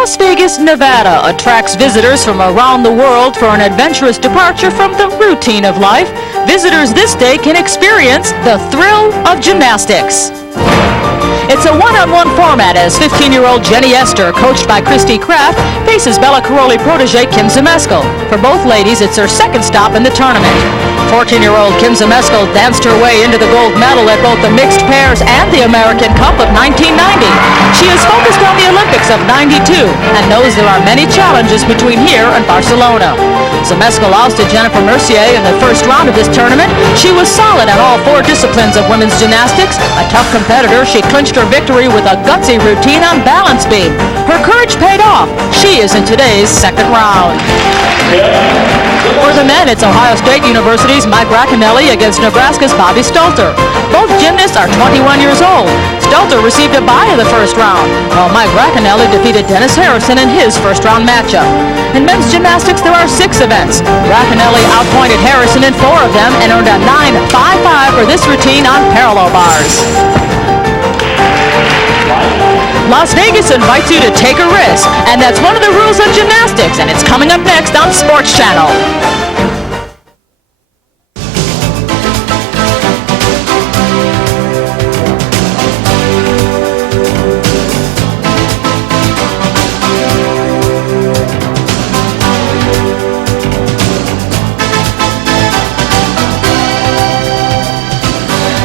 Las Vegas, Nevada attracts visitors from around the world for an adventurous departure from the routine of life. Visitors this day can experience the thrill of gymnastics. It's a one-on-one format as 15-year-old Jenny Ester, coached by Christy Kraft, faces Bella Caroli protege Kim Zmeskal. For both ladies, it's their second stop in the tournament. 14-year-old Kim Zmeskal danced her way into the gold medal at both the mixed pairs and the American Cup of 1990. She is focused on the Olympics of '92 and knows there are many challenges between here and Barcelona. Zmeskal ousted Jennifer Mercier in the first round of this tournament. She was solid in all four disciplines of women's gymnastics. A tough competitor, she clinched her victory with a gutsy routine on balance beam. Her courage paid off. She is in today's second round. For the men, it's Ohio State University's Mike Racanelli against Nebraska's Bobby Stelter. Both gymnasts are 21 years old. Stelter received a bye in the first round, while Mike Racanelli defeated Dennis Harrison in his first-round matchup. In men's gymnastics, there are 6 events. Racanelli outpointed Harrison in 4 of them and earned a 9.55 for this routine on parallel bars. Las Vegas invites you to take a risk, and that's one of the rules of gymnastics, and it's coming up next on Sports Channel.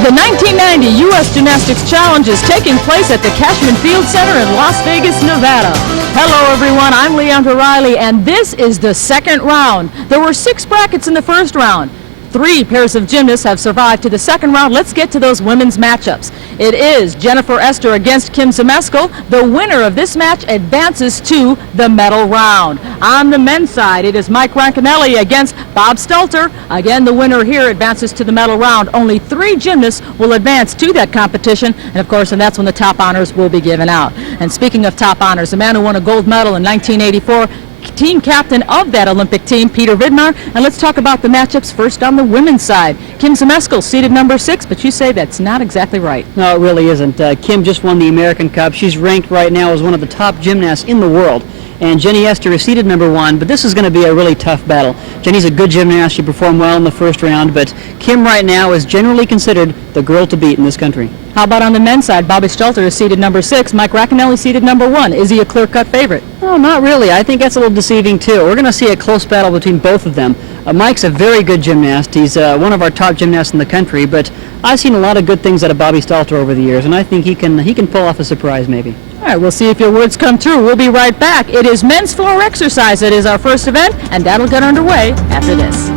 The 1990 U.S. Gymnastics Challenge is taking place at the Cashman Field Center in Las Vegas, Nevada. Hello everyone, I'm Leandra Riley, and this is the second round. There were 6 brackets in the first round. 3 pairs of gymnasts have survived to the second round. Let's get to those women's matchups. It is Jennifer Ester against Kim Zmeskal. The winner of this match advances to the medal round. On the men's side, it is Mike Racanelli against Bob Stelter. Again, the winner here advances to the medal round. Only 3 gymnasts will advance to that competition, and of course, and that's when the top honors will be given out. And speaking of top honors, the man who won a gold medal in 1984, team captain of that Olympic team, Peter Vidmar. And let's talk about the matchups first on the women's side. Kim Zmeskal seeded number 6, but you say that's not exactly right. No, it really isn't. Kim just won the American Cup. She's ranked right now as one of the top gymnasts in the world. And Jenny Ester is seeded number 1, but this is going to be a really tough battle. Jenny's a good gymnast. She performed well in the first round, but Kim right now is generally considered the girl to beat in this country. How about on the men's side? Bobby Stelter is seeded number 6. Mike Racanelli seeded number 1. Is he a clear-cut favorite? No, not really. I think that's a little deceiving, too. We're going to see a close battle between both of them. Mike's a very good gymnast. He's one of our top gymnasts in the country, but I've seen a lot of good things out of Bobby Stelter over the years, and I think he can pull off a surprise, maybe. All right, we'll see if your words come true. We'll be right back. It is men's floor exercise. It is our first event, and that'll get underway after this.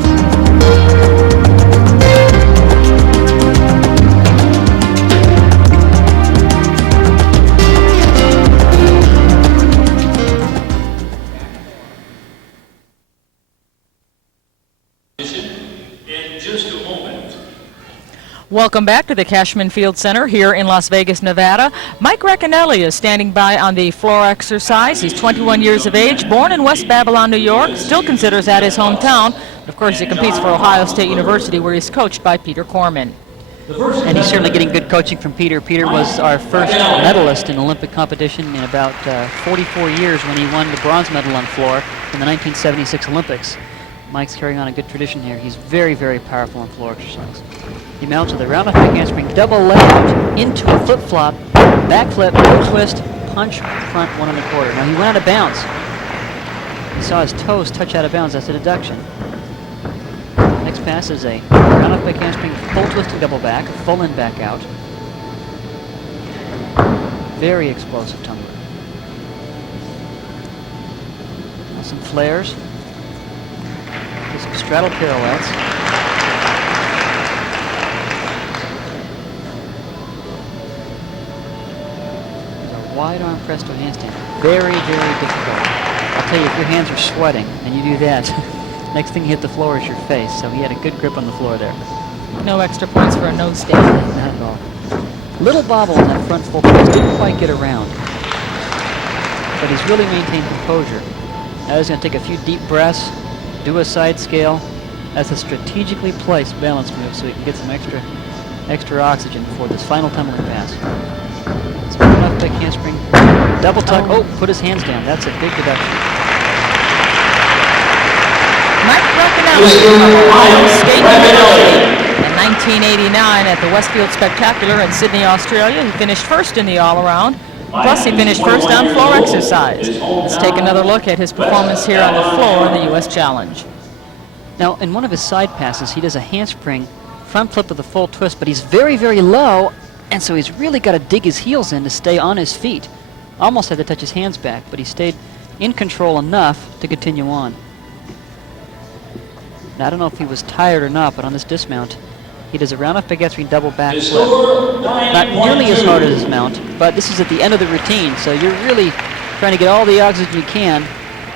Welcome back to the Cashman Field Center here in Las Vegas, Nevada. Mike Racanelli is standing by on the floor exercise. He's 21 years of age, born in West Babylon, New York, still considers that his hometown. Of course, he competes for Ohio State University, where he's coached by Peter Corman. And he's certainly getting good coaching from Peter. Peter was our first medalist in Olympic competition in about 44 years when he won the bronze medal on floor in the 1976 Olympics. Mike's carrying on a good tradition here. He's very, very powerful on floor exercise. He mounts with a round off back handspring, double leg out into a flip-flop, backflip, no twist, punch, front 1 1/4. Now he went out of bounds. He saw his toes touch out of bounds. That's a deduction. Next pass is a round off back handspring, full twisting double back, full in back out. Very explosive tumbler. Now some flares. Some straddle parallels. Wide arm presto handstand. Very, very difficult. I'll tell you, if your hands are sweating and you do that, next thing you hit the floor is your face. So he had a good grip on the floor there. No extra points for a nose stand. Not at all. Little bobble in that front full twist. Didn't quite get around. But he's really maintained composure. Now he's going to take a few deep breaths, do a side scale. That's a strategically placed balance move so he can get some extra oxygen before this final tumbling pass. Enough big handspring, double tuck. Oh, put his hands down. That's a big deduction. Mike Racanelli state university. In 1989 at the Westfield Spectacular in Sydney, Australia, he finished first in the all-around. Plus, he finished first on floor exercise. Let's take another look at his performance here on the floor in the U.S. Challenge. Now, in one of his side passes, he does a handspring front flip with a full twist, but he's very, very low, and so he's really got to dig his heels in to stay on his feet. Almost had to touch his hands back, but he stayed in control enough to continue on. Now, I don't know if he was tired or not, but on this dismount, he does a round off baguette double back flip. Not nearly as hard as his mount, but this is at the end of the routine, so you're really trying to get all the oxygen you can.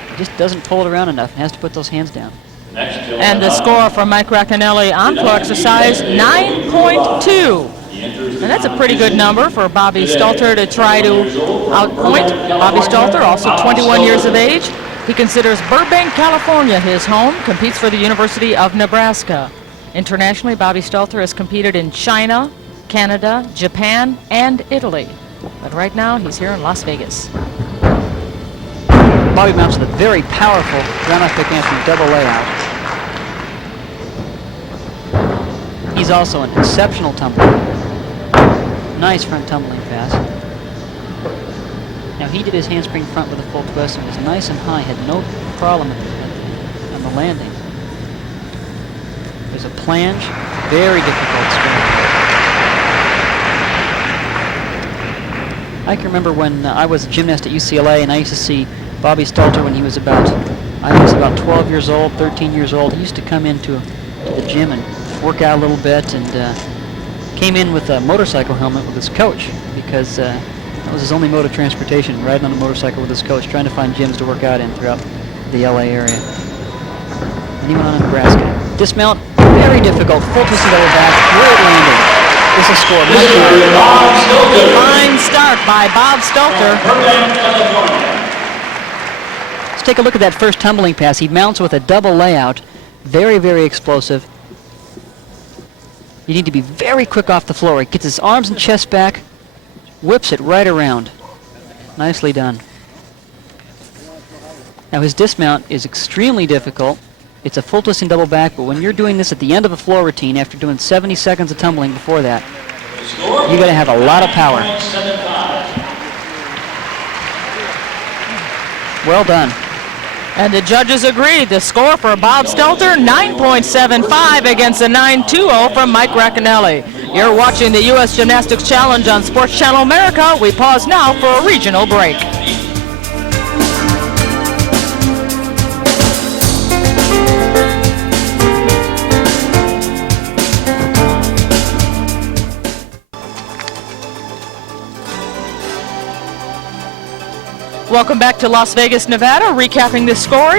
He just doesn't pull it around enough and has to put those hands down. And the score for Mike Racanelli on floor exercise, 9.2. And that's a pretty good number for Bobby Stelter to try to outpoint. Bobby Stelter, also 21 years of age. He considers Burbank, California his home, competes for the University of Nebraska. Internationally, Bobby Stelter has competed in China, Canada, Japan, and Italy. But right now, he's here in Las Vegas. Bobby mounts with a very powerful round off backhandspring double layout. He's also an exceptional tumbler. Nice front tumbling pass. Now he did his handspring front with a full twist and was nice and high, had no problem on the landing. There's a planche, very difficult spin. I can remember when I was a gymnast at UCLA and I used to see Bobby Stelter when he was about 12 years old, 13 years old. He used to come into the gym and work out a little bit, and came in with a motorcycle helmet with his coach because that was his only mode of transportation, riding on a motorcycle with his coach, trying to find gyms to work out in throughout the LA area. And he went on to Nebraska. Dismount, very difficult, full twist and double back, great landing. This is scored much higher. Fine start by Bob Stelter. Let's take a look at that first tumbling pass. He mounts with a double layout, very, very explosive. You need to be very quick off the floor. He gets his arms and chest back, whips it right around. Nicely done. Now his dismount is extremely difficult. It's a full twist and double back, but when you're doing this at the end of a floor routine, after doing 70 seconds of tumbling before that, you got to have a lot of power. Well done. And the judges agreed. The score for Bob Stelter, 9.75 against a 9.20 from Mike Racanelli. You're watching the U.S. Gymnastics Challenge on Sports Channel America. We pause now for a regional break. Welcome back to Las Vegas, Nevada. Recapping this score.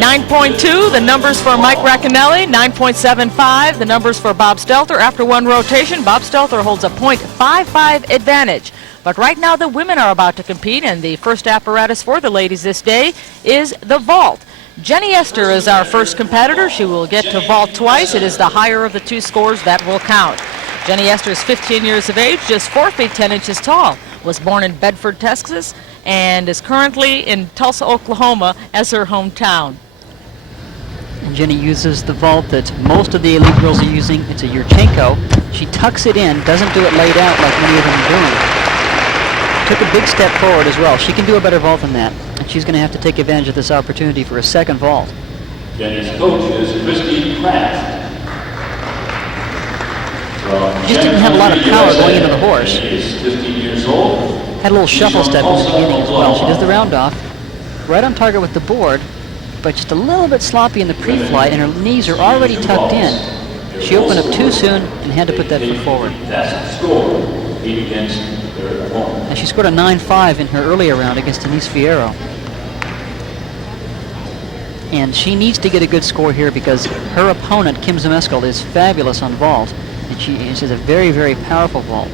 9.2, the numbers for Mike Racanelli. 9.75, the numbers for Bob Stelter. After one rotation, Bob Stelter holds a .55 advantage. But right now the women are about to compete, and the first apparatus for the ladies this day is the vault. Jenny Ester is our first competitor. She will get to vault twice. It is the higher of the two scores that will count. Jenny Ester is 15 years of age, just 4 feet 10 inches tall. Was born in Bedford, Texas, and is currently in Tulsa, Oklahoma as her hometown. And Jenny uses the vault that most of the elite girls are using. It's a Yurchenko. She tucks it in, doesn't do it laid out like many of them are doing. Took a big step forward as well. She can do a better vault than that, and she's going to have to take advantage of this opportunity for a second vault. Jenny's coach is Christy Kraft. Just didn't have a lot of power going into the horse. Is 15 years old. Had a little shuffle step in the beginning as well. She does the round off, right on target with the board, but just a little bit sloppy in the pre-flight, and her knees are already tucked in. She opened up too soon and had to put that foot forward. That's the score. Against their opponent. And she scored a 9.5 in her earlier round against Denise Fierro. And she needs to get a good score here because her opponent, Kim Zmeskal, is fabulous on vault. And she has a very, very powerful vault.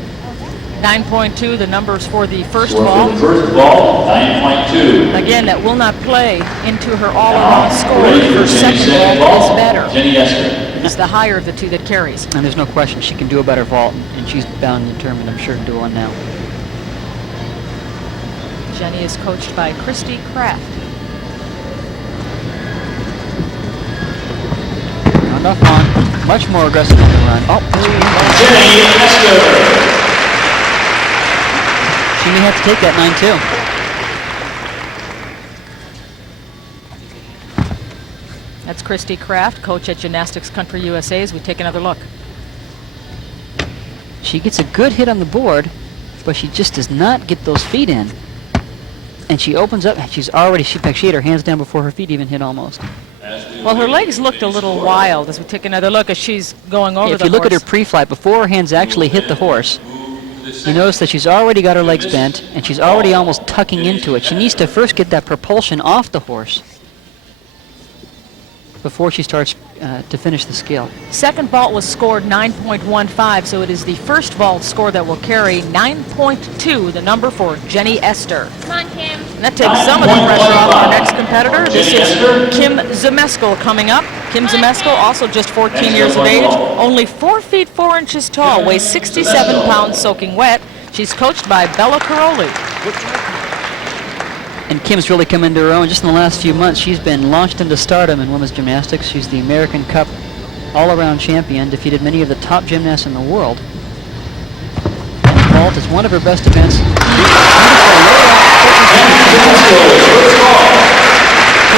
9.2, the numbers for the first Score vault. for the first vault, 9.2. Again, that will not play into her all-around score. Her second vault is better. Jenny Ester. It's the higher of the two that carries. And there's no question she can do a better vault, and she's bound and determined, I'm sure, to do one now. Jenny is coached by Christy Kraft. Enough on. Much more aggressive on the run. Oh, she may have to take that 9-2. That's Christy Kraft, coach at Gymnastics Country USA, as we take another look. She gets a good hit on the board, but she just does not get those feet in. And she opens up, and she's already, she had her hands down before her feet even hit almost. Well, her legs looked a little wild as we take another look as she's going over the horse. If you look at her pre-flight, before her hands actually hit the horse, you notice that she's already got her legs bent, and she's already almost tucking into it. She needs to first get that propulsion off the horse before she starts to finish the skill. Second vault was scored 9.15, so it is the first vault score that will carry 9.2, the number for Jenny Ester. Come on, Kim. And that takes some of the pressure off our next competitor. This is Kim Zmeskal coming up. Kim Zmeskal, also just 14 years of age, only 4 feet 4 inches tall, weighs 67 pounds soaking wet. She's coached by Bella Caroli. And Kim's really come into her own. Just in the last few months, she's been launched into stardom in women's gymnastics. She's the American Cup all-around champion, defeated many of the top gymnasts in the world. And vault is one of her best events. Took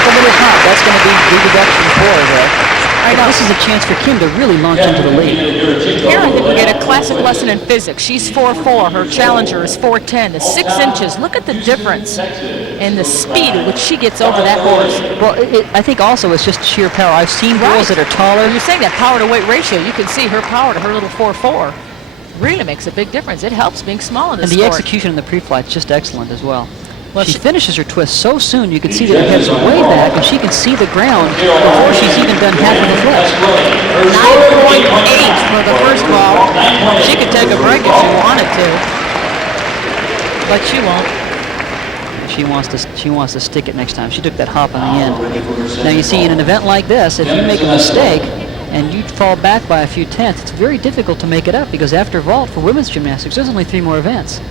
a little hop. That's going to be the reduction for her there. This is a chance for Kim to really launch into the lead. Here I think we get a classic lesson in physics. She's 4'4", her challenger is 4'10", is 6 inches. Look at the difference in the speed at which she gets over that horse. Well, I think also it's just sheer power. I've seen girls that are taller. When you're saying that power to weight ratio, you can see her power to her little 4'4" really makes a big difference. It helps being small in this And the sport. execution in the pre-flight is just excellent as well. Well, she finishes her twist so soon you can see that her head's way back and she can see the ground before she's even done half of the flip. 9.8 for the first ball. She could take a break if she wanted to, but she won't. She wants to stick it next time. She took that hop on the end. Now you see, in an event like this, if you make a mistake and you fall back by a few tenths, it's very difficult to make it up because after vault for women's gymnastics, there's only 3 more events.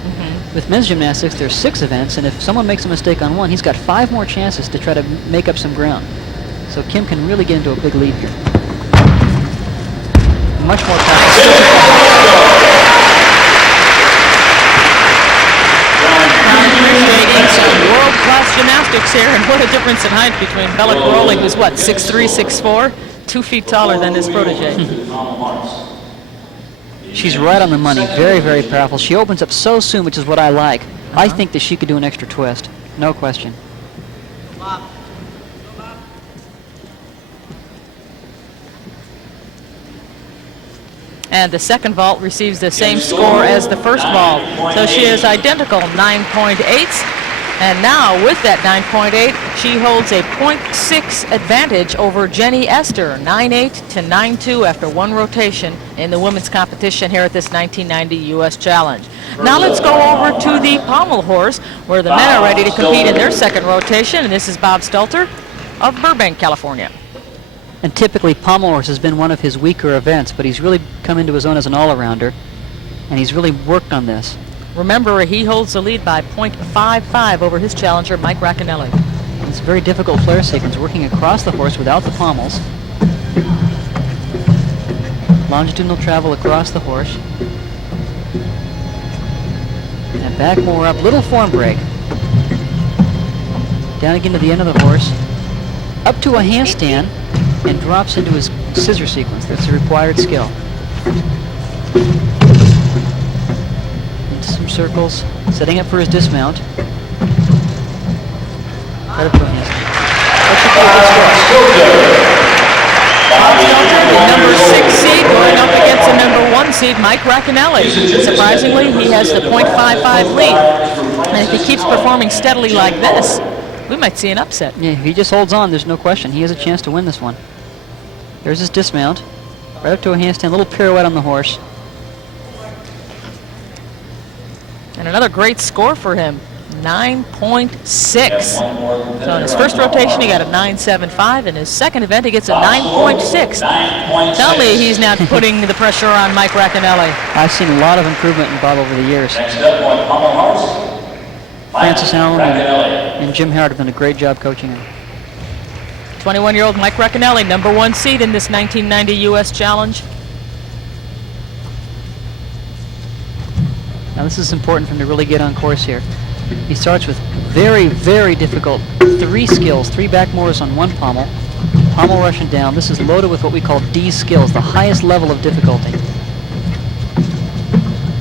With men's gymnastics, there's 6 events, and if someone makes a mistake on one, he's got 5 more chances to try to make up some ground. So Kim can really get into a big lead here. Much more time. Appreciating some world-class gymnastics here, and what a difference in height between Bella Caroli, who's what, 6'3", 6'4", 2 feet taller than his protege. She's right on the money. Very, very powerful. She opens up so soon, which is what I like. I think that she could do an extra twist. No question. And the second vault receives the same score as the first vault. So she is identical, 9.8. And now with that 9.8, she holds a 0.6 advantage over Jenny Ester, 9.8 to 9.2 after 1 rotation in the women's competition here at this 1990 U.S. Challenge. Now let's go over to the pommel horse, where the men are ready to compete in their second rotation, and this is Bob Stelter of Burbank, California. And typically pommel horse has been one of his weaker events, but he's really come into his own as an all-arounder, and he's really worked on this. Remember, he holds the lead by 0.55 over his challenger, Mike Racanelli. It's a very difficult flare sequence, working across the horse without the pommels. Longitudinal travel across the horse. And back more up, little form break. Down again to the end of the horse. Up to a handstand, and drops into his scissor sequence. That's a required skill. Some circles, setting up for his dismount. Right up to a handstand. That should be a good score. Bob Stelter, the number 6 seed, going up against the number 1 seed, Mike Racanelli. Surprisingly, he has the 0.55 lead. And if he keeps performing steadily like this, we might see an upset. Yeah, if he just holds on, there's no question. He has a chance to win this one. There's his dismount. Right up to a handstand, little pirouette on the horse. And another great score for him, 9.6. So in his first rotation, he got a 9.75. In his second event, he gets a 9.6. Tell me he's not putting the pressure on Mike Racanelli. I've seen a lot of improvement in Bob over the years. Next up on pommel horse, Francis Allen and Jim Howard have done a great job coaching him. 21-year-old Mike Racanelli, number 1 seed in this 1990 U.S. Challenge. Now this is important for him to really get on course here. He starts with very, very difficult 3 skills, 3 back motors on 1 pommel, pommel Russian down. This is loaded with what we call D skills, the highest level of difficulty.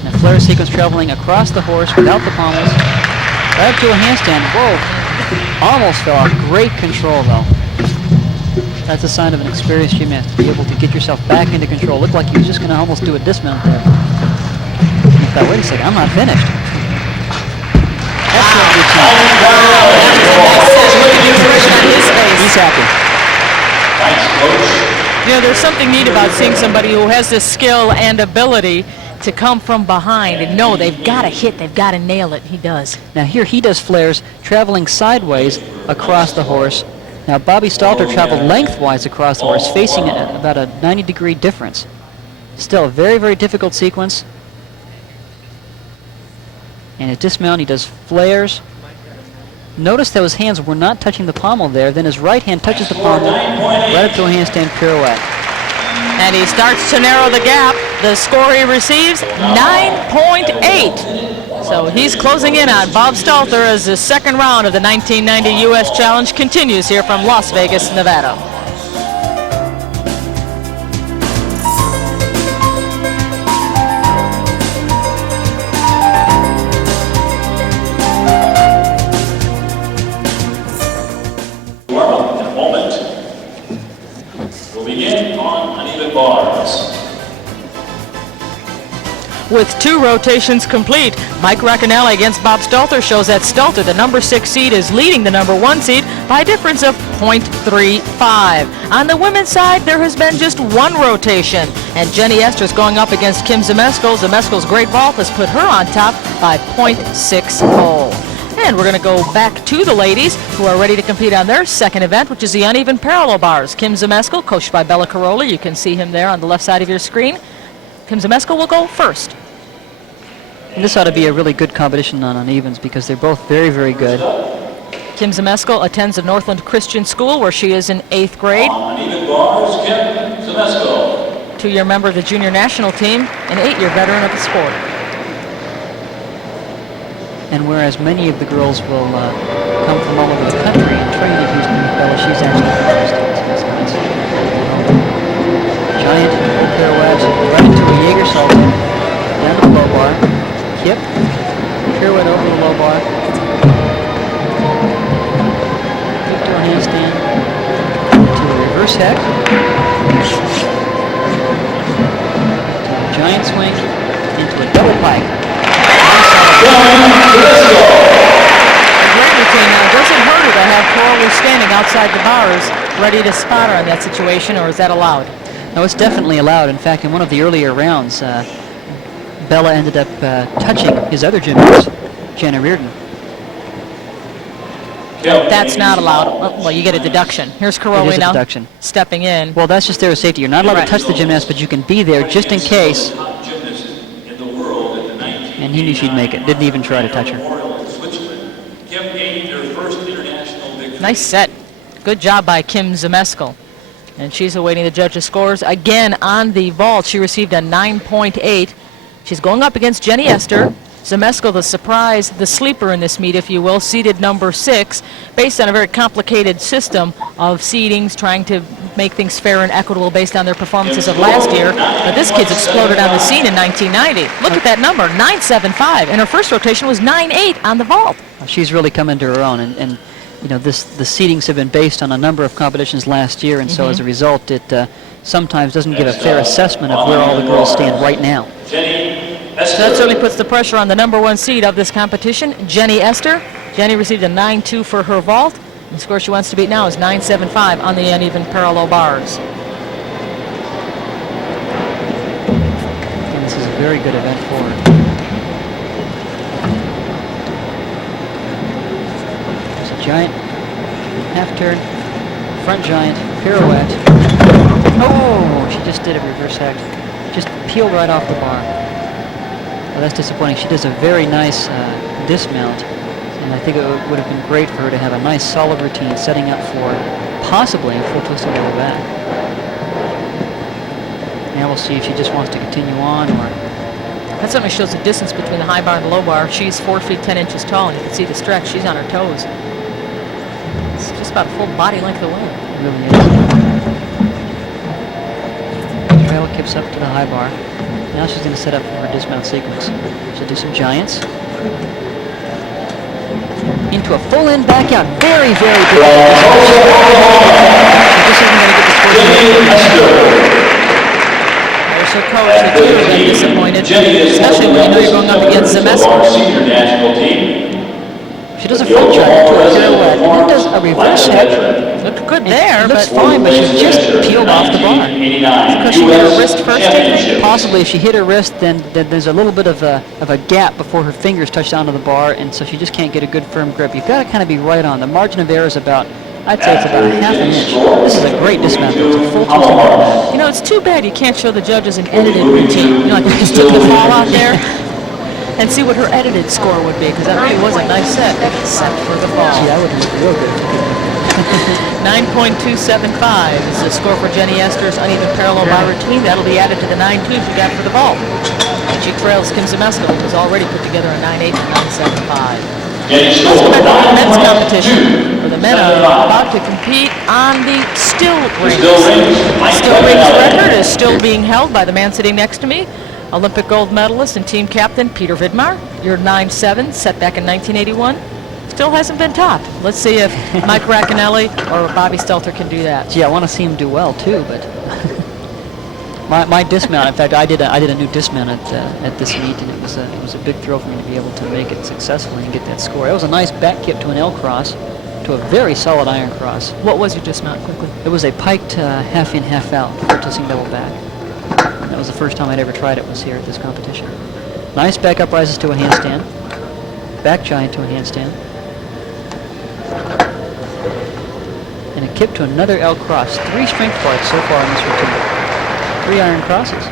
And a flare sequence traveling across the horse without the pommels, right up to a handstand. Whoa, almost fell off. Great control though. That's a sign of an experienced gymnast, to be able to get yourself back into control. Looked like he was just going to almost do a dismount there. He thought, wait a second, I'm not finished. Excellent routine. He's happy. You know, there's something neat about seeing somebody who has the skill and ability to come from behind and know they've got to hit, they've got to nail it. He does. Now here he does flares traveling sideways across the horse. Now Bobby Stelter traveled lengthwise across the horse, facing about a 90-degree difference. Still a very, very difficult sequence. And at dismount, he does flares. Notice that his hands were not touching the pommel there. Then his right hand touches the pommel, right up to a handstand pirouette. And he starts to narrow the gap. The score he receives, 9.8. So he's closing in on Bob Stelter as the second round of the 1990 U.S. Challenge continues here from Las Vegas, Nevada. In a moment, we'll begin on uneven bars. With 2 rotations complete, Mike Racanelli against Bob Stelter shows that Stelter, the number 6 seed, is leading the number 1 seed by a difference of 0.35. On the women's side, there has been just 1 rotation, and Jenny Ester is going up against Kim Zmeskal. Zmeskal's great vault has put her on top by 0.60. And we're going to go back to the ladies who are ready to compete on their second event, which is the uneven parallel bars. Kim Zmeskal, coached by Bella Carolla. You can see him there on the left side of your screen. Kim Zmeskal will go first. And this ought to be a really good competition on unevens because they're both very, very good. Kim Zmeskal attends the Northland Christian School where she is in 8th grade. On uneven bars, Kim Zmeskal. 2-year member of the junior national team, an 8-year veteran of the sport. And whereas many of the girls will come from all over the country and train at Houston with Bella, she's actually from Houston. Giant pirouette right into a Jaeger salto, down to the low bar, kip, pirouette over the low bar, kip to a handstand, to a reverse hex, to a giant swing, into a double pike. A great routine. Now, does it hurt her to have Carolla standing outside the bars ready to spot her in that situation, or is that allowed? No, it's definitely allowed. In fact, in one of the earlier rounds, Bella ended up touching his other gymnast, Jenna Reardon. That's not allowed. Well, you get a deduction. Here's Carolla now deduction. stepping in. Well, that's just there as safety. You're not allowed to touch the gymnast, but you can be there just in case. And he knew she'd make it. Didn't even try to touch her. Nice set. Good job by Kim Zmeskal. And she's awaiting the judges' scores. Again, on the vault, she received a 9.8. She's going up against Jenny Ester. Zmeskal, the surprise, the sleeper in this meet, if you will, seeded number 6, based on a very complicated system of seedings, trying to make things fair and equitable based on their performances of last year. But this kid's exploded on the scene in 1990. Look at that number, 9.75, and her first rotation was 9.8 on the vault. She's really come into her own, and you know, the seedings have been based on a number of competitions last year, and so as a result, it sometimes doesn't give a fair assessment of where all the girls stand right now. So that certainly puts the pressure on the number 1 seed of this competition, Jenny Ester. Jenny received a 9.2 for her vault. The score she wants to beat now is 9.75 on the uneven parallel bars. And this is a very good event for her. There's a giant half turn, front giant, pirouette. Oh, she just did a reverse hex. Just peeled right off the bar. Well, that's disappointing. She does a very nice dismount. And I think it would have been great for her to have a nice solid routine setting up for possibly a full twist double back. Now we'll see if she just wants to continue on or... That certainly shows the distance between the high bar and the low bar. She's 4 feet 10 inches tall, and you can see the stretch. She's on her toes. It's just about a full body length away. It really is. Trail kips up to the high bar. Now she's going to set up for her dismount sequence. She'll do some giants. Into a full end back out. Very, very difficult. This isn't going to get the score. There's her coach. The two of them disappointed, especially when you know you're going up against Zmeskal. She does a front jump to a pirouette, and then does a reverse head. Looked good there, It looks but fine, but she just peeled off the bar. because she hit her wrist first, do you think? Possibly, if she hit her wrist, then there's a little bit of a gap before her fingers touch down to the bar, and so she just can't get a good firm grip. You've got to kind of be right on. The margin of error is about, I'd say it's about a half an inch. This is a great dismount. It's a full twisting double. You know, it's too bad you can't show the judges an edited routine. You know, like just took the ball out there and see what her edited score would be, because that really was a nice set, except for the ball. Yeah, that would look real good. 9.275 is the score for Jenny Ester's uneven parallel bar routine. That'll be added to the 9.2 she got for the ball. And she trails Kim Zmeskal, who's already put together a 9.8 and 9.75. Let's go back to the men's competition, where the men are about to compete on the still rings. The still rings record is still being held by the man sitting next to me, Olympic gold medalist and team captain Peter Vidmar. Your 9.7, set back in 1981, still hasn't been topped. Let's see if Mike Racanelli or Bobby Stelter can do that. Gee, I want to see him do well too, but my dismount. In fact, I did a new dismount at this meet, and it was a big thrill for me to be able to make it successfully and get that score. It was a nice back kip to an L cross, to a very solid iron cross. What was your dismount, quickly? It was a piked half in, half out, full twisting double back. That was the first time I'd ever tried it, was here at this competition. Nice back up rises to a handstand. Back giant to a handstand. And a kip to another L cross. 3 strength parts so far in this routine. 3 iron crosses.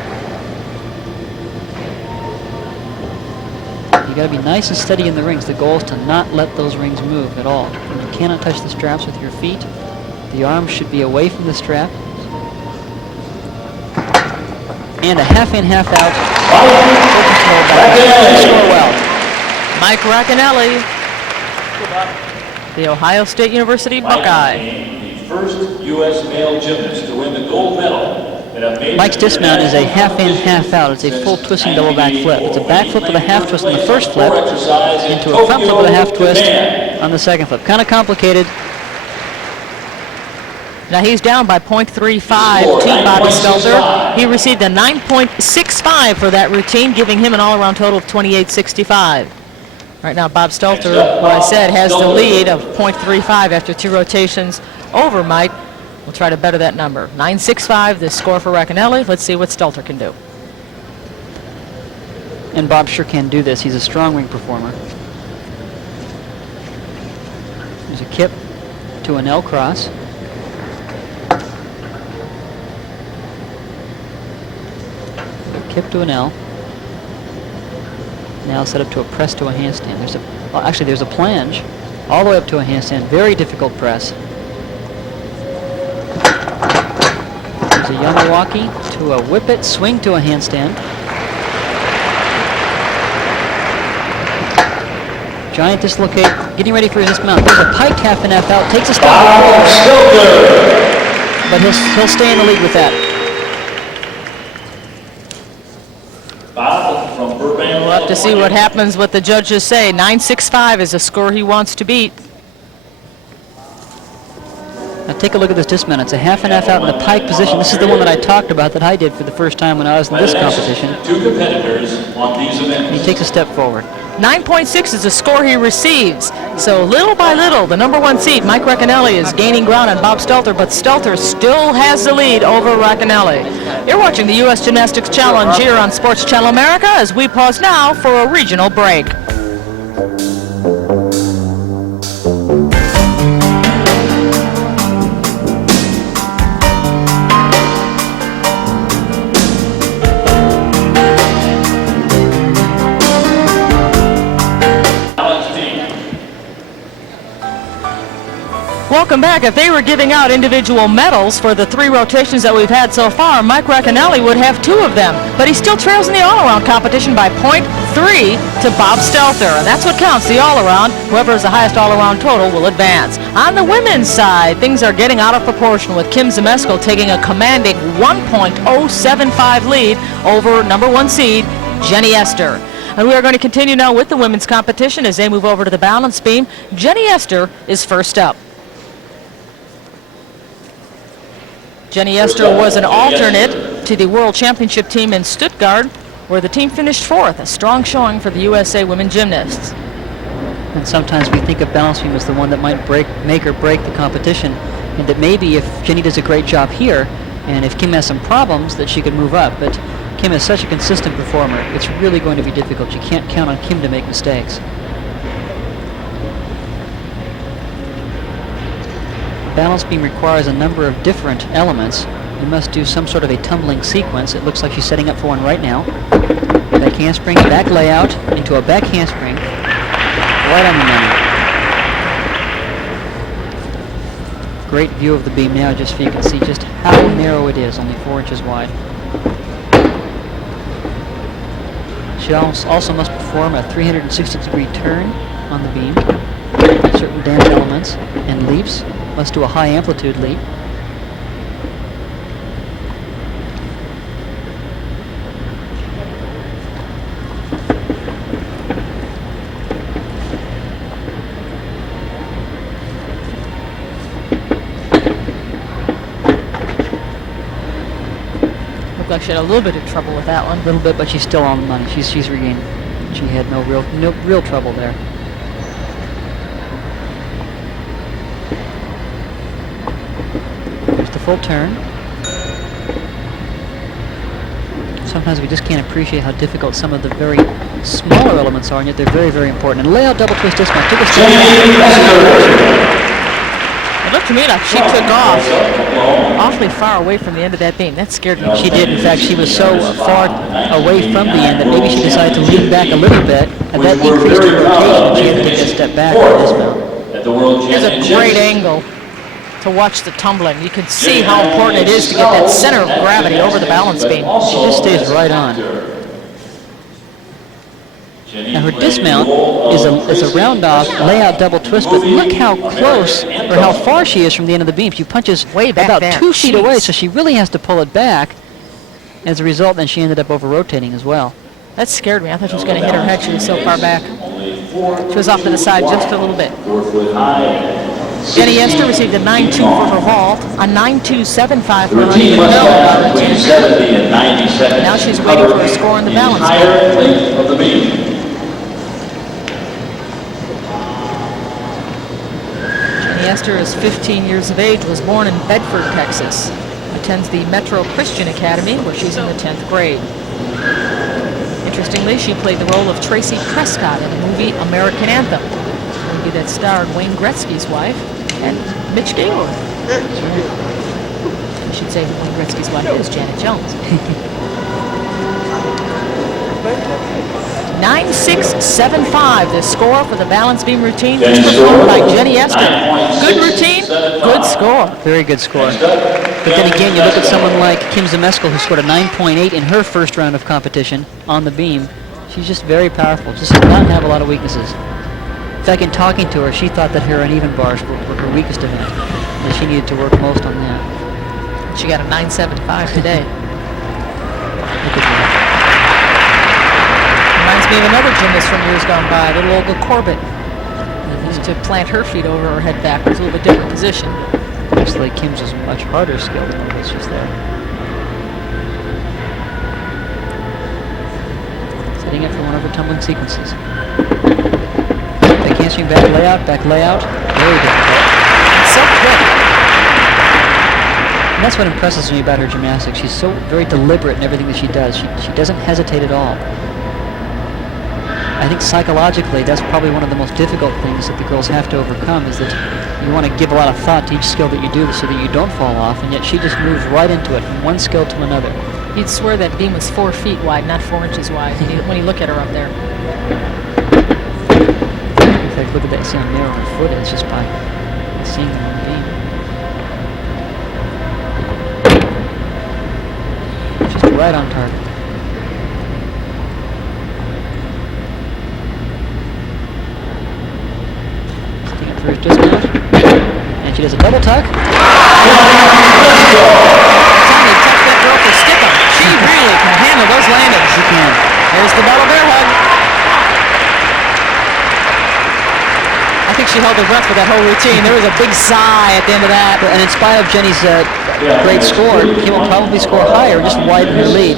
You got to be nice and steady in the rings. The goal is to not let those rings move at all. And you cannot touch the straps with your feet. The arms should be away from the strap. And a half in, half out. Score well. Mike Racanelli, the Ohio State University Buckeye. The first U.S. male gymnast to win the gold medal. Mike's dismount is a half in, half out. It's a full twisting double back flip. It's a back flip with a half twist on the first flip, into a front flip with a half twist on the second flip. Kind of complicated. Now he's down by 0.35 to Bobby Stelter. He received a 9.65 for that routine, giving him an all-around total of 28.65. Right now, Bob Stelter, who I said, has the lead of 0.35 after 2 rotations over Mike. We'll try to better that number. 9.65, the score for Racanelli. Let's see what Stelter can do. And Bob sure can do this. He's a strong ring performer. There's a kip to an L cross. A kip to an L. Now set up to a press to a handstand. There's a plunge all the way up to a handstand. Very difficult press. There's a Yamawaki to a whippet, swing to a handstand. Giant dislocate, getting ready for his dismount. There's a piked half and half out, takes a step forward. But he'll stay in the lead with that. We'll have to see what happens, what the judges say. 9.65 is a score he wants to beat. Now take a look at this dismount. It's a half and half out in the pike position. This is the one that I talked about that I did for the first time when I was in this competition. 2 competitors on these events. He takes a step forward. 9.6 is the score he receives. So little by little, the number 1 seed, Mike Racanelli, is gaining ground on Bob Stelter, but Stelter still has the lead over Racanelli. You're watching the U.S. Gymnastics Challenge here on Sports Channel America as we pause now for a regional break. welcome back. If they were giving out individual medals for the 3 rotations that we've had so far, Mike Racanelli would have 2 of them. But he still trails in the all-around competition by .3 to Bob Stelter. And that's what counts, the all-around. Whoever has the highest all-around total will advance. On the women's side, things are getting out of proportion with Kim Zmeskal taking a commanding 1.075 lead over number 1 seed, Jenny Ester. And we are going to continue now with the women's competition as they move over to the balance beam. Jenny Ester is first up. Jenny Ester was an alternate to the World Championship team in Stuttgart, where the team finished 4th, a strong showing for the USA women gymnasts. And sometimes we think of balance beam as the one that might make or break the competition, and that maybe if Jenny does a great job here, and if Kim has some problems, that she could move up. But Kim is such a consistent performer, it's really going to be difficult. You can't count on Kim to make mistakes. Balance beam requires a number of different elements. You must do some sort of a tumbling sequence. It looks like she's setting up for one right now. Back handspring, back layout, into a back handspring, right on the money. Great view of the beam now, just so you can see just how narrow it is, only 4 inches wide. She also must perform a 360-degree turn on the beam, certain dance elements, and leaps. Must do a high amplitude leap. Looked like she had a little bit of trouble with that one. A little bit, but she's still on the money. She's regained. She had no real trouble there. There's the full turn. Sometimes we just can't appreciate how difficult some of the very smaller elements are, and yet they're very, very important. And layout double twist dismount. Took a step back. It looked to me like she took off awfully far away from the end of that beam. That scared me. She did. In fact, she was so far away from the end that maybe she decided to lean back a little bit, and that increased her rotation. She had to take a step back on dismount. Here's a great angle to watch the tumbling. You can see how important it is to get that center of gravity over the balance beam. She just stays right on. Now her dismount is a round-off layout double twist, but look how close or how far she is from the end of the beam. She punches way back about there. 2 feet away, so she really has to pull it back. As a result, then she ended up over-rotating as well. That scared me. I thought she was going to hit her head. She was so far back. She was off to the side just a little bit. Jenny Ester received a 9.2 for her vault, a 9.275 for her uneven parallel routine. Now she's waiting for a score in the balance beam. Jenny Ester is 15 years of age, was born in Bedford, Texas. Attends the Metro Christian Academy, where she's in the 10th grade. Interestingly, she played the role of Tracy Prescott in the movie American Anthem, a movie that starred Wayne Gretzky's wife and Mitch Gaylord. I should say Wayne Gretzky's wife is Janet Jones. 9.675, the score for the balance beam routine, which was performed by Jenny Ester. Good routine, good score. Very good score. But then again, you look at someone like Kim Zmeskal, who scored a 9.8 in her first round of competition on the beam. She's just very powerful, just does not have a lot of weaknesses. In fact, in talking to her, she thought that her uneven bars were her weakest event, and she needed to work most on that. She got a 9.75 today. Look at that. Reminds me of another gymnast from years gone by, little Olga Corbett. Used to plant her feet over her head backwards, a little bit different position. Actually, Kim's was much harder skilled than was just there. Setting up for one of her tumbling sequences. Back handspring, back layout. Very difficult. It's so quick. And that's what impresses me about her gymnastics. She's so very deliberate in everything that she does. She doesn't hesitate at all. I think psychologically, that's probably one of the most difficult things that the girls have to overcome, is that you want to give a lot of thought to each skill that you do so that you don't fall off, and yet she just moves right into it from one skill to another. You'd swear that beam was 4 feet wide, not 4 inches wide, when you look at her up there. In fact, look at that, see how narrow her foot is just by Seeing them on the beam. Just right on target. Sticking up for his dismount. And she does a double tuck. She really can handle those landings. She can. There's the double bear hug. I think she held her breath for that whole routine. There was a big sigh at the end of that. And in spite of Jenny's great score, Kim will probably score higher, just widen her lead.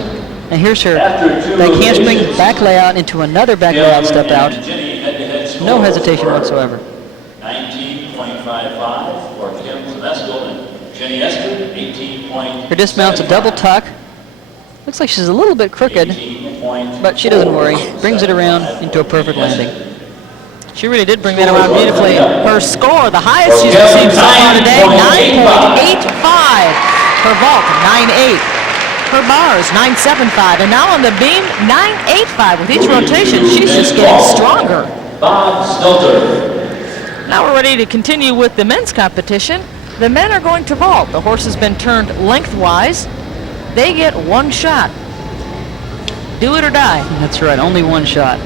And here's her back handspring, back layout into another back layout step out. No hesitation whatsoever. 19.55 for Kim Zmeskal and Jenny Ester, 18. Her dismount's a double tuck. Looks like she's a little bit crooked, but she doesn't worry. Brings it around into a perfect landing. She really did bring that around beautifully. Her score, the highest she's received so far today, 9.85. Her vault, 9.8. Her bars, 9.75. And now on the beam, 9.85. With each rotation, she's just getting stronger. Bob Stelter. Now we're ready to continue with the men's competition. The men are going to vault. The horse has been turned lengthwise. They get one shot. Do it or die. That's right, only one shot.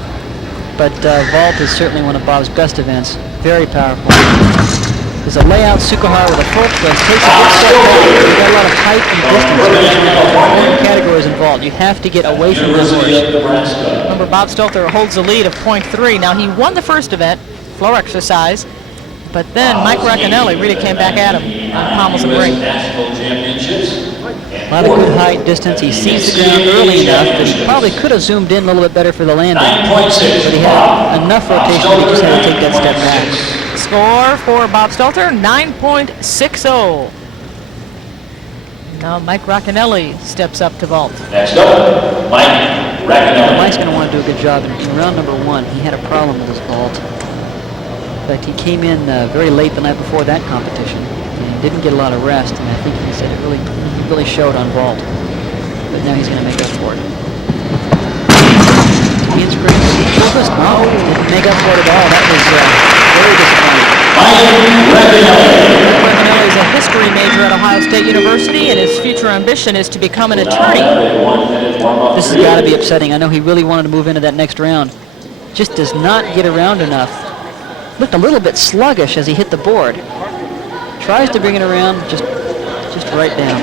But vault is certainly one of Bob's best events. Very powerful. There's a layout Sukahar with a full twist. Takes a good step back. You've got a lot of height and distance. Important categories in vault. You have to get away from the horse. Remember, Bob Stelter holds a lead of 0.3. Now, he won the first event, floor exercise, but then Mike Racanelli really came back at him on pommels and ring. A lot of good height, distance. He sees the ground early enough that he probably could have zoomed in a little bit better for the landing. But he had enough rotation that he just had to take that step back. Score for Bob Stelter, 9.60. Now Mike Racanelli steps up to vault. Next up, Mike Racanelli. Mike's going to want to do a good job. In round number 1, he had a problem with his vault. In fact, he came in very late the night before that competition. And didn't get a lot of rest, and I think he said it really showed on vault. But now he's going to make up for it. Handspring, focused. No, didn't make up for it at all. That was very disappointing. Racanelli is a history major at Ohio State University, and his future ambition is to become an attorney. This has got to be upsetting. I know he really wanted to move into that next round. Just does not get around enough. Looked a little bit sluggish as he hit the board. Tries to bring it around, just right down.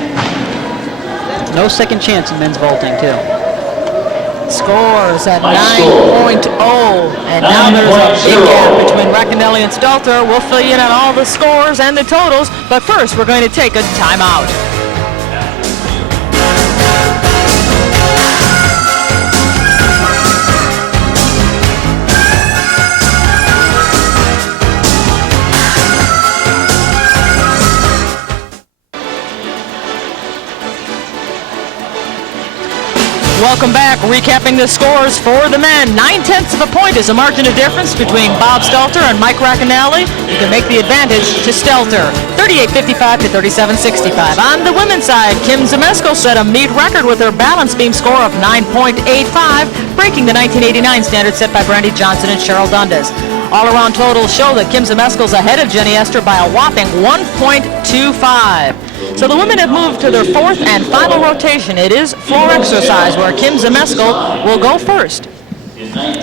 No second chance in men's vaulting, too. Scores at 9.0, and now there's a big gap between Racanelli and Stelter. We'll fill you in on all the scores and the totals, but first we're going to take a timeout. Welcome back. Recapping the scores for the men. 9/10 of a point is the margin of difference between Bob Stelter and Mike Racanelli. You can make the advantage to Stelter. 38.55 to 37.65. On the women's side, Kim Zmeskal set a meet record with her balance beam score of 9.85, breaking the 1989 standard set by Brandy Johnson and Cheryl Dundas. All-around totals show that Kim Zmeskal's ahead of Jenny Ester by a whopping 1.25. So the women have moved to their fourth and final rotation. It is floor exercise, where Kim Zmeskal will go first.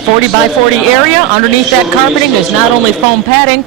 40 by 40 area. Underneath that carpeting is not only foam padding,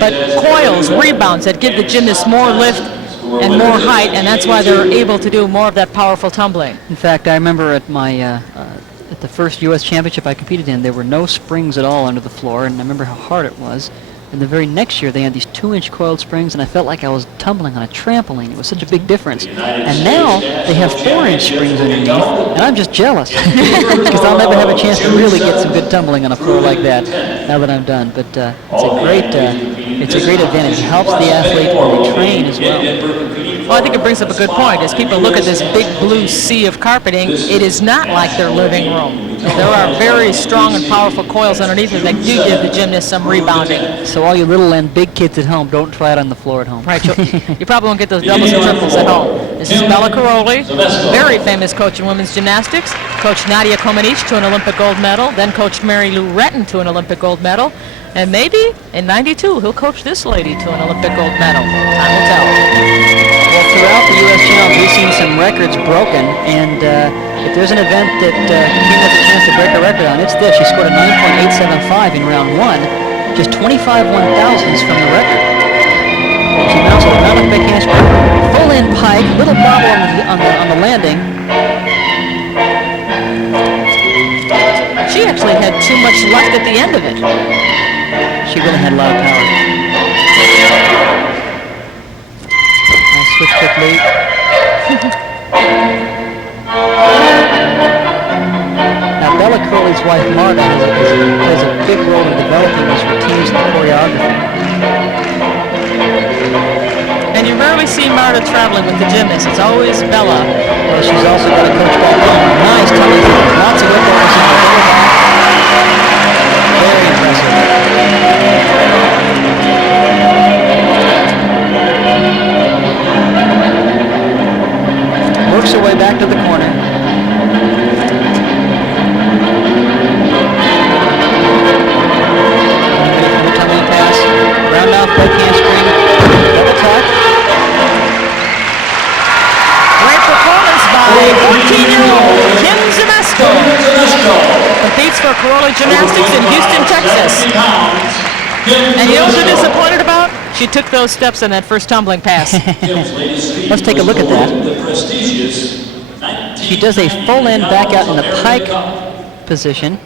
but coils, rebounds that give the gymnasts more lift and more height, and that's why they're able to do more of that powerful tumbling. In fact, I remember at my at the first U.S. championship I competed in, there were no springs at all under the floor, and I remember how hard it was. And the very next year, they had these 2-inch coiled springs, and I felt like I was tumbling on a trampoline. It was such a big difference. And now they have 4-inch springs underneath, and I'm just jealous because I'll never have a chance to really get some good tumbling on a floor like that now that I'm done. But it's a great advantage. It helps the athlete when they train as well. Well, I think it brings up a good point. As people look at this big blue sea of carpeting, it is not like their living room. There are very strong and powerful coils underneath it that do give the gymnast some rebounding. So all you little and big kids at home, don't try it on the floor at home. Right, you probably won't get those doubles and triples at home. This is Bella Caroli, very famous coach in women's gymnastics. Coached Nadia Comaneci to an Olympic gold medal, then coached Mary Lou Retton to an Olympic gold medal, and maybe in '92 he'll coach this lady to an Olympic gold medal. Time will tell. Well, throughout the U.S. Challenge, we've seen some records broken, and if there's an event that Kim has a chance to break a record on, it's this. She scored a 9.875 in round 1, just 25 1,000ths from the record. She mounts a round of big handspring, full in pike, little bobble on the landing. She actually had too much left at the end of it. She really had a lot of power. Nice switch kick lead. Now, Bella Crowley's wife, Marta, plays a big role in developing these routines and choreography. And you rarely see Marta traveling with the gymnast. It's always Bella. Well, she's also got a coach back home. Nice telling. Lots of whip overs in the double back. Very impressive. Works her way back to the corner. Ready for her tumbling pass. Round off back handspring. Double tuck. Great performance by 14-year-old Kim Zmeskal. Competes for Caroli Gymnastics in Houston, Texas. And you know what they're disappointed about? She took those steps in that first tumbling pass. Let's take a look at that. She does a full in back out in the pike position.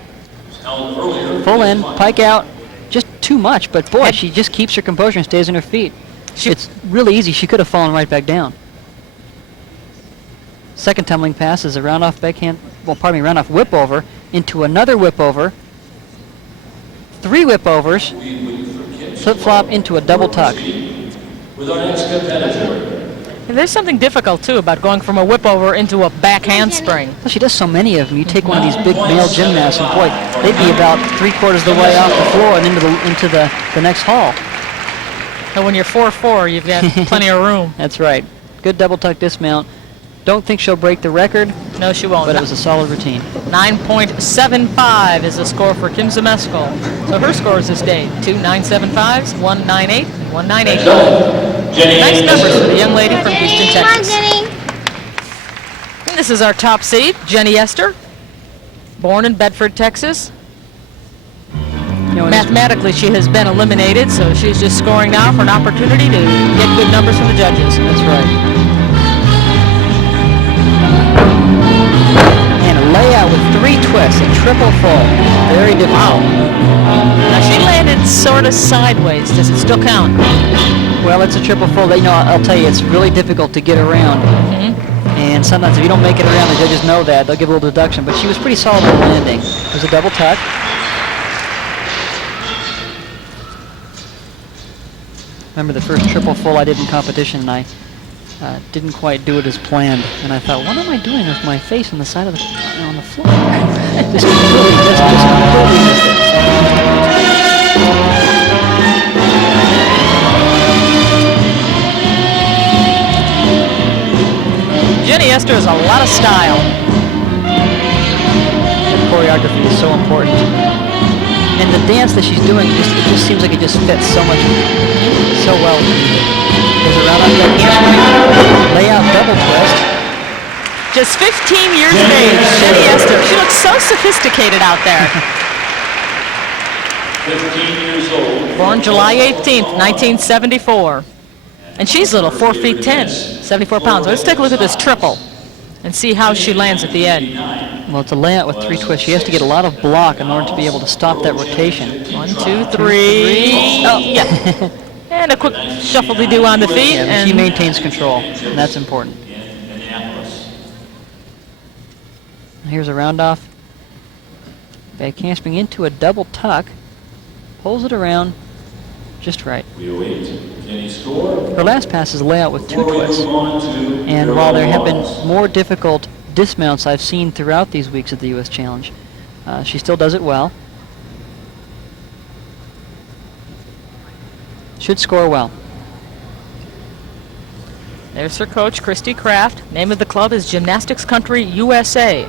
Full in, pike out, just too much, but boy, she just keeps her composure and stays on her feet. It's really easy. She could have fallen right back down. Second tumbling pass is a round off round off whip over into another whip over. 3 whip overs. Flip flop into a double tuck. And there's something difficult too about going from a whip over into a back handspring. Well, she does so many of them. You take one of these big male gymnasts, and boy, they'd be about 3/4 of the way off the floor and into the next hall. And when you're 4'4", you've got plenty of room. That's right. Good double tuck dismount. Don't think she'll break the record. No, she won't. But it was a solid routine. 9.75 is the score for Kim Zmeskal. So her scores this day: 2 9.75s, 1.98, 1.98. Nice numbers for the young lady from Houston, Texas. And this is our top seed, Jenny Ester, born in Bedford, Texas. Mathematically, she has been eliminated, so she's just scoring now for an opportunity to get good numbers from the judges. That's right. Layout with 3 twists, a triple full. Very difficult. Now she landed sort of sideways. Does it still count? Well, it's a triple full. I'll tell you, it's really difficult to get around. And sometimes if you don't make it around, the judges know that. They'll give a little deduction. But she was pretty solid in landing. It was a double tuck. Remember the first triple full I did in competition, and I didn't quite do it as planned, and I thought, what am I doing with my face on the side of on the floor? Just completely missed it. Jenny Ester has a lot of style. And choreography is so important. And the dance that she's doing, it just seems like it just fits so well. There's a round off that handspring, layout double twist. Just 15 years of age, Jenny Ester. She looks so sophisticated out there. 15 years old. Born July 18th, 1974. And she's little, 4 feet 10, 74 pounds. Let's take a look at this triple and see how she lands at the end. Well, it's a layout with 3 twists. She has to get a lot of block in order to be able to stop that rotation. 1, 2, 3. Oh, yeah. And a quick shuffle-de-doo on the feet. Yeah, and she maintains control, and that's important. Here's a round off. Back handspring into a double tuck. Pulls it around just right. Her last pass is a layout with 2 twists. And while there have been more difficult dismounts I've seen throughout these weeks of the U.S. Challenge, She still does it well. Should score well. There's her coach, Christy Kraft. Name of the club is Gymnastics Country USA.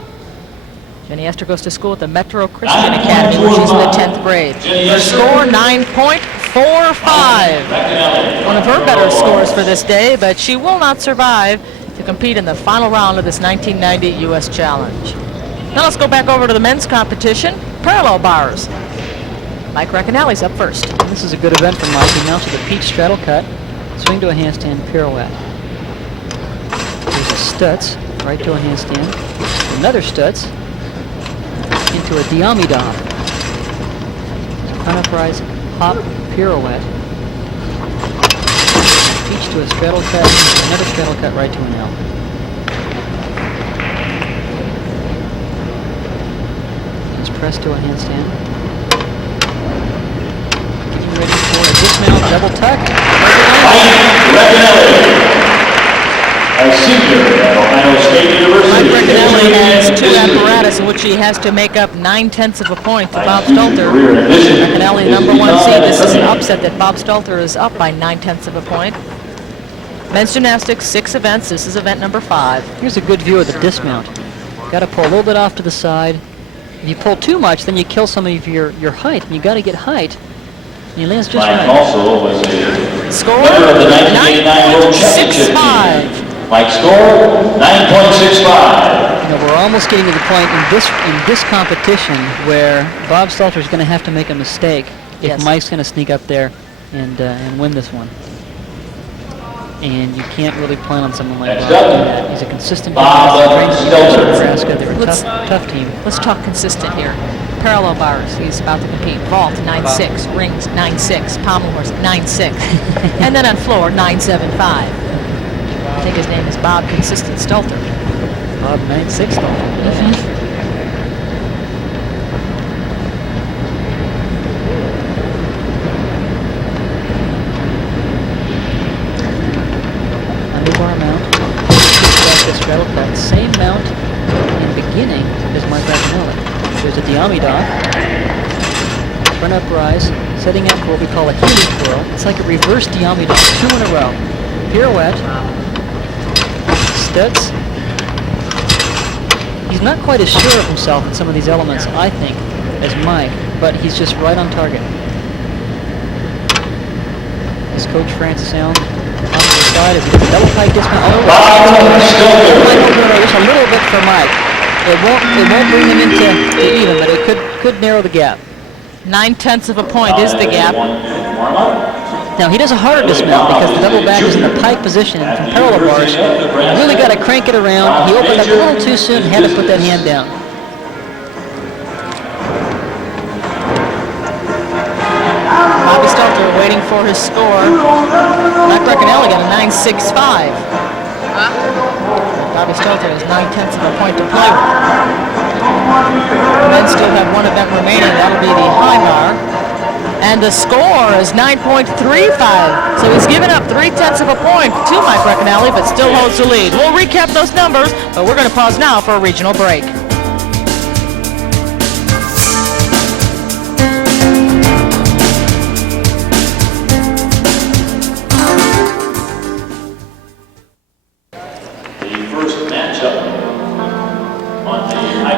Jenny Ester goes to school at the Metro Christian Academy where she's in the 10th grade. Her score, 9.45. One of her better scores for this day, but she will not survive to compete in the final round of this 1990 U.S. Challenge. Now let's go back over to the men's competition, parallel bars. Mike Racanelli's up first. This is a good event for Mike. He mounts with a peach straddle cut, swing to a handstand pirouette. There's a Stutz, right to a handstand. Another Stutz, into a Diamidon. Front uprise, hop, pirouette. Peach to a straddle cut, another straddle cut right to an L. It's pressed to a handstand. Getting ready for a dismount, double tuck. Racanelli, a senior at Ohio State University. Mike Racanelli has two apparatus in which he has to make up 9/10 of a point to Bob Stelter. Racanelli, number 1 seed. This is an upset that Bob Stelter is up by 9/10 of a point. Men's gymnastics, 6 events. This is event number 5. Here's a good view of the dismount. Got to pull a little bit off to the side. If you pull too much, then you kill some of your height. And you got to get height. And he lands just Mike right. also was a Score, member of the 1989 World Championship team. 9.65. Mike's score, 9.65. You know, we're almost getting to the point in this competition where Bob Stelter is going to have to make a mistake if Yes. Mike's going to sneak up there and win this one. And you can't really plan on someone like Next Bob up, doing that. He's a consistent Bob gymnast. He trains at the University of Stelter. Nebraska. They're a Let's- tough team. Let's talk consistent here. Parallel bars, he's about to compete. Vault, 9.6. Rings, 9.6. Pommel horse, 9.6. And then on floor, 9.75. I think his name is Bob Consistent Stelter. Bob 9.6 though. Underbar mount. The straddle cut. Same mount in beginning as Mike Racanelli. There's a Diamidon. Front uprise. Setting up what we call a heli twirl. It's like a reverse Diamidon. 2 in a row. Pirouette. Stutz. He's not quite as sure of himself in some of these elements, I think, as Mike, but he's just right on target. His coach, Francis Allen, on the side as he does a double pike dismount. Oh, just a little bit for Mike. It won't bring him into even, but it could narrow the gap. 9/10 of a point is the gap. Now he does a harder dismount because the double back is in the pike position, and from parallel bars, you really got to crank it around. He opened up a little too soon and had to put that hand down. Bobby Stelter waiting for his score. Mike Racanelli got a 9.65. Bobby Stelter has 9/10 of a point to play with. Men still have one event remaining. That'll be the high bar. And the score is 9.35. So he's given up 3/10 of a point to Mike Racanelli, but still holds the lead. We'll recap those numbers, but we're going to pause now for a regional break.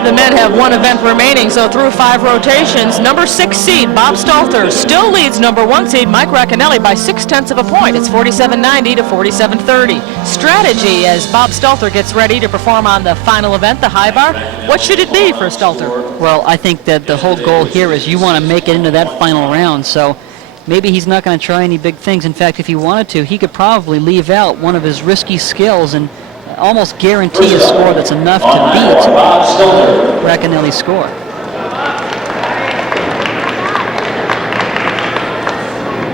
The men have one event remaining, so through 5 rotations, number 6 seed Bob Stelter still leads number 1 seed Mike Racanelli by 6/10 of a point. It's 47.90 to 47.30. Strategy as Bob Stelter gets ready to perform on the final event, the high bar. What should it be for Stelter? Well, I think that the whole goal here is you want to make it into that final round, so maybe he's not going to try any big things. In fact, if he wanted to, he could probably leave out one of his risky skills and almost guarantee a score that's enough to beat Racanelli's score.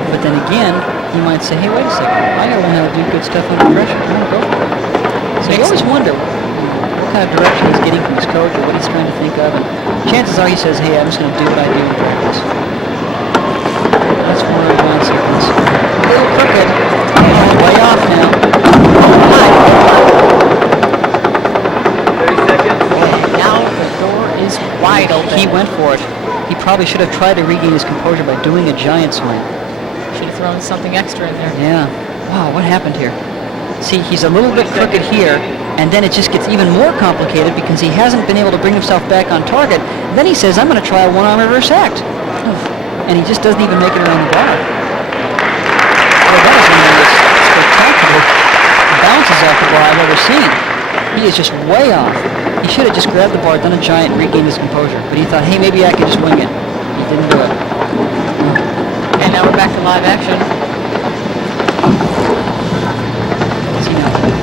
But then again, you might say, hey, wait a second, I gotta learn how to do good stuff under pressure. I'm gonna go for it. So you always wonder what kind of direction he's getting from his coach or what he's trying to think of, and chances are he says, hey, I'm just gonna do what I do in practice. That's one of the one seconds. A little crooked. Way off now. Now the door is wide open. He probably should have tried to regain his composure by doing a giant swing. Should have thrown something extra in there. Yeah. Wow, what happened here? See, he's a little bit crooked here, and then it just gets even more complicated because he hasn't been able to bring himself back on target. Then he says, I'm going to try a one-arm reverse act. And he just doesn't even make it around the bar. Well, that is one of the most spectacular bounces off the bar I've ever seen. He is just way off. He should have just grabbed the bar, done a giant, and regained his composure. But he thought, hey, maybe I can just wing it. He didn't do it. And now we're back to live action. See,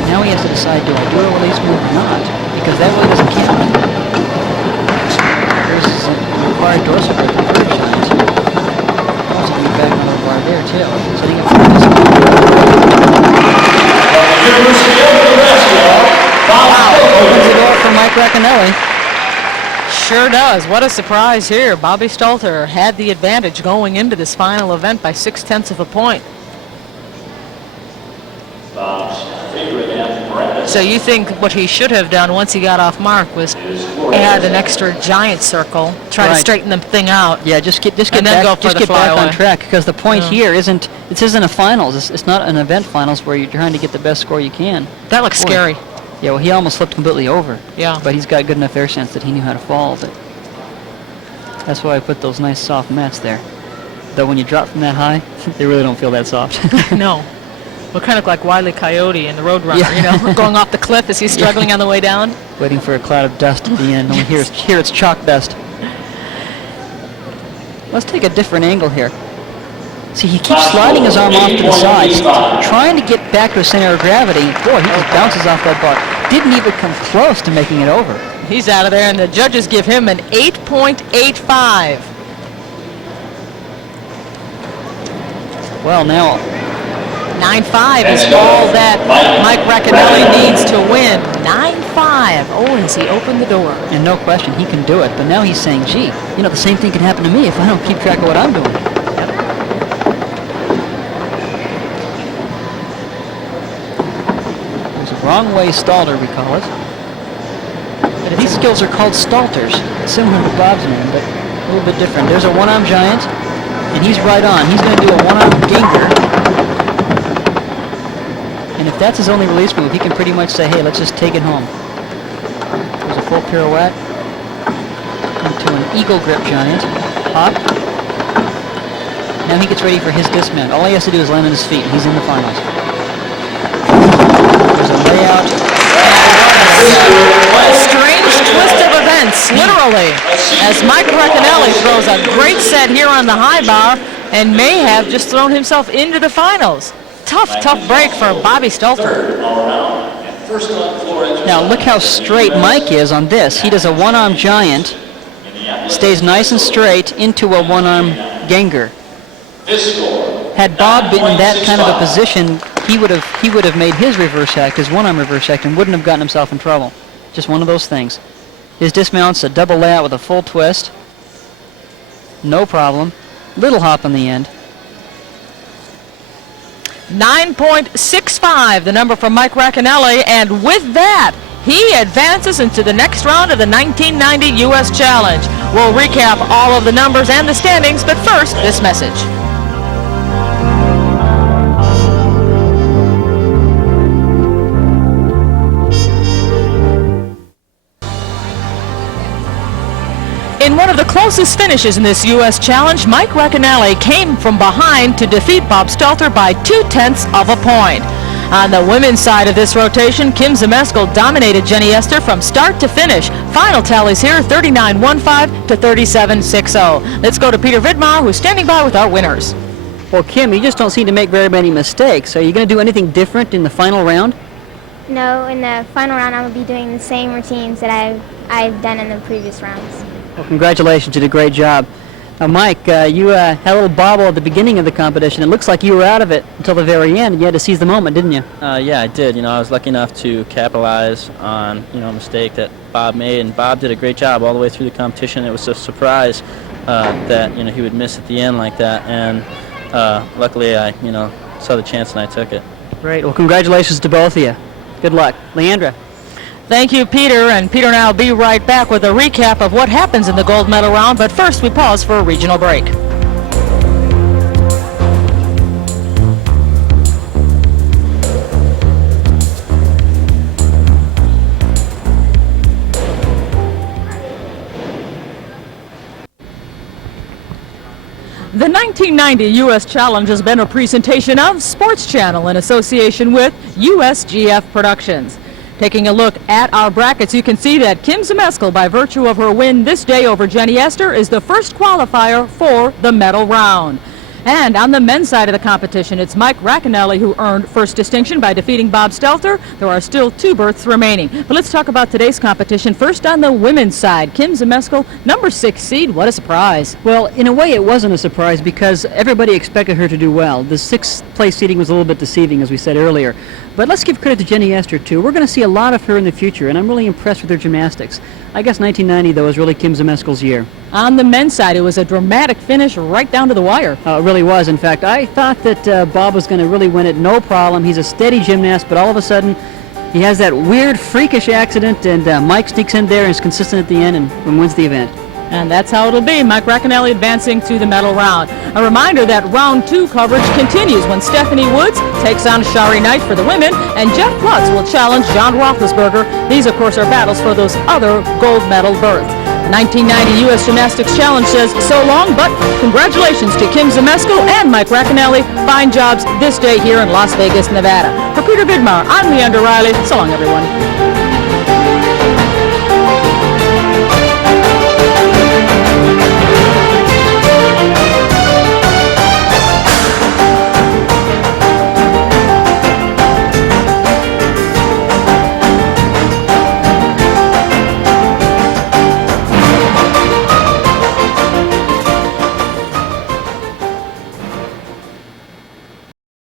now he has to decide, do I do a release move or not? Because that really doesn't count. There's a required dorsal grip for the giant. Also, he's back on the bar there, too. Setting up for this. Wow, opens the door for Mike Racanelli. Sure does. What a surprise here. Bobby Stelter had the advantage going into this final event by 0.6 of a point. So you think what he should have done once he got off mark was add an extra giant circle, try to straighten the thing out. Yeah, just get and then back, go for the get back flyaway. on track, because the point here isn't a finals. It's not an event finals where you're trying to get the best score you can. That looks scary. Yeah, well, he almost flipped completely over. Yeah. But he's got good enough air sense that he knew how to fall. But that's why I put those nice soft mats there. Though when you drop from that high, they really don't feel that soft. No. We kind of look like Wile E. Coyote in the Roadrunner, you know, going off the cliff as he's struggling on the way down. Waiting for a cloud of dust at the end. Only here it's chalk dust. Let's take a different angle here. See, he keeps sliding his arm off to the sides, trying to get back to a center of gravity. Boy, he just bounces off that bar. Didn't even come close to making it over. He's out of there, and the judges give him an 8.85. Well, now 9.5 is all that Mike Racanelli needs to win. 9.5. Oh, has he opened the door? And no question, he can do it. But now he's saying, gee, you know, the same thing can happen to me if I don't keep track of what I'm doing. There's a wrong way Stelter, we call it. But these skills are called Stelters, similar to Bob's name, but a little bit different. There's a one-arm giant, and he's right on. He's going to do a one-arm ganger. And if that's his only release move, he can pretty much say, hey, let's just take it home. There's a full pirouette into an eagle grip giant. Hop. Now he gets ready for his dismount. All he has to do is land on his feet, and he's in the finals. There's a layout. What a strange twist of events, literally, as Mike Racanelli throws a great set here on the high bar and may have just thrown himself into the finals. Tough break for Bobby Stelter. Now look how straight Mike is on this. He does a one-arm giant, stays nice and straight into a one-arm ganger. Had Bob been in that kind of a position, he would have made his reverse act, his one-arm reverse act, and wouldn't have gotten himself in trouble. Just one of those things. His dismount's a double layout with a full twist. No problem. Little hop on the end. 9.65, the number for Mike Racanelli, and with that, he advances into the next round of the 1990 U.S. Challenge. We'll recap all of the numbers and the standings, but first, this message. In one of the closest finishes in this U.S. Challenge, Mike Racanelli came from behind to defeat Bob Stelter by 0.2 of a point. On the women's side of this rotation, Kim Zmeskal dominated Jenny Ester from start to finish. Final tallies here, 39.15 to 37.60. Let's go to Peter Vidmar, who's standing by with our winners. Well, Kim, you just don't seem to make very many mistakes. Are you going to do anything different in the final round? No, in the final round, I'm going to be doing the same routines that I've done in the previous rounds. Well, congratulations, you did a great job. Now, Mike, you had a little bobble at the beginning of the competition. It looks like you were out of it until the very end, and you had to seize the moment, didn't you? Yeah, I did. You know, I was lucky enough to capitalize on, a mistake that Bob made, and Bob did a great job all the way through the competition. It was a surprise that, he would miss at the end like that, and luckily I, saw the chance and I took it. Great. Well, congratulations to both of you. Good luck. Leandra. Thank you, Peter. And Peter and I will be right back with a recap of what happens in the gold medal round. But first, we pause for a regional break. The 1990 U.S. Challenge has been a presentation of Sports Channel in association with USGF Productions. Taking a look at our brackets, you can see that Kim Zmeskal, by virtue of her win this day over Jenny Ester, is the first qualifier for the medal round. And on the men's side of the competition, it's Mike Racanelli who earned first distinction by defeating Bob Stelter. There are still 2 berths remaining. But let's talk about today's competition. First on the women's side, Kim Zmeskal, number 6 seed. What a surprise. Well, in a way, it wasn't a surprise because everybody expected her to do well. The 6th place seeding was a little bit deceiving, as we said earlier. But let's give credit to Jenny Ester, too. We're going to see a lot of her in the future, and I'm really impressed with her gymnastics. I guess 1990, though, was really Kim Zmeskal's year. On the men's side, it was a dramatic finish right down to the wire. It really was. In fact, I thought that Bob was going to really win it, no problem. He's a steady gymnast, but all of a sudden, he has that weird, freakish accident, and Mike sneaks in there and is consistent at the end and wins the event. And that's how it'll be. Mike Racanelli advancing to the medal round. A reminder that round 2 coverage continues when Stephanie Woods takes on Shari Knight for the women, and Jeff Klutz will challenge John Roethlisberger. These, of course, are battles for those other gold medal berths. The 1990 U.S. Gymnastics Challenge says so long, but congratulations to Kim Zmeskal and Mike Racanelli. Fine jobs this day here in Las Vegas, Nevada. For Peter Vidmar, I'm Leander Riley. So long, everyone.